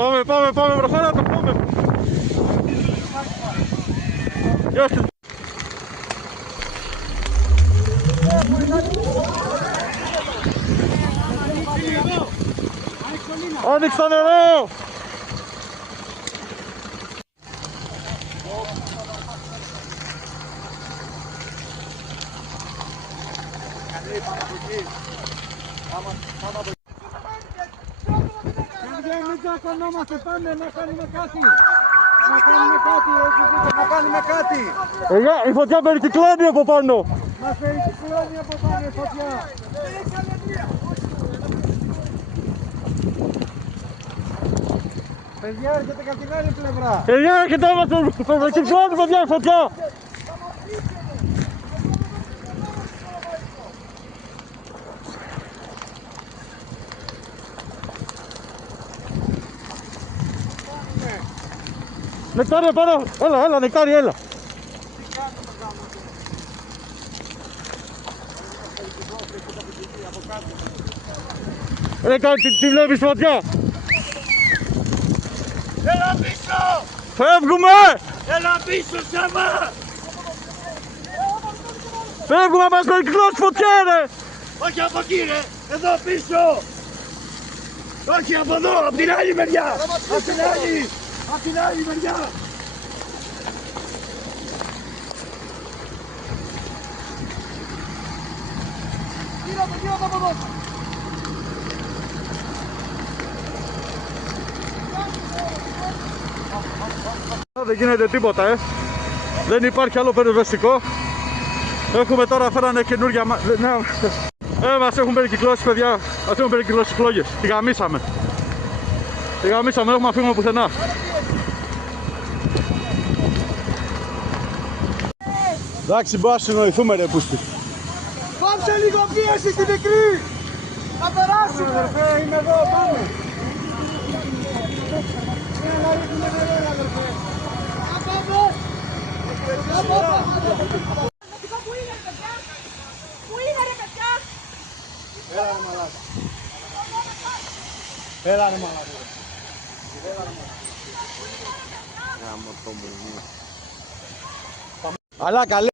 Πάμε μπροστά, το πάμε. Γεια σας. Άνοιξε το νερό! Μην τσακωνόμαστε, πάμε να κάνουμε κάτι. Να κάνουμε κάτι. Η φωτιά περικυκλώνει από πάνω. Μας περικυκλώνει από πάνω η φωτιά. Παιδιά, έρχεται από την άλλη πλευρά. Παιδιά, έρχεται όμως το περικυκλώνει, παιδιά, η φωτιά. Νεκτάρια πάνω, έλα, νεκτάρια, έλα. Τι βλέπεις φωτιά? Έλα πίσω! Φεύγουμε! Έλα πίσω, Σάμα! Φεύγουμε, μας περικυκλώσει φωτιά, ρε! Όχι από εκεί, ρε! Εδώ πίσω! Όχι από εδώ, από την άλλη μεριά! Από την άλλη μεριά! Γύρω από εδώ. Δεν γίνεται τίποτα, δεν υπάρχει άλλο περιβεστικό. Έχουμε τώρα, φέρανε καινούργια μας έχουν περικυκλώσει, παιδιά. Μας έχουν περικυκλώσει φλόγες. Τη γαμίσαμε, δεν έχουμε να φύγουμε πουθενά. Εντάξει, μπορούμε να συνοηθούμε, ρε πούστη. Κόψε λίγο πίεση στη μικρή. Να περάσει. Αδερφέ, είμαι εδώ, πάμε. Έλα ρε μαλάκα. Αλλά καλή.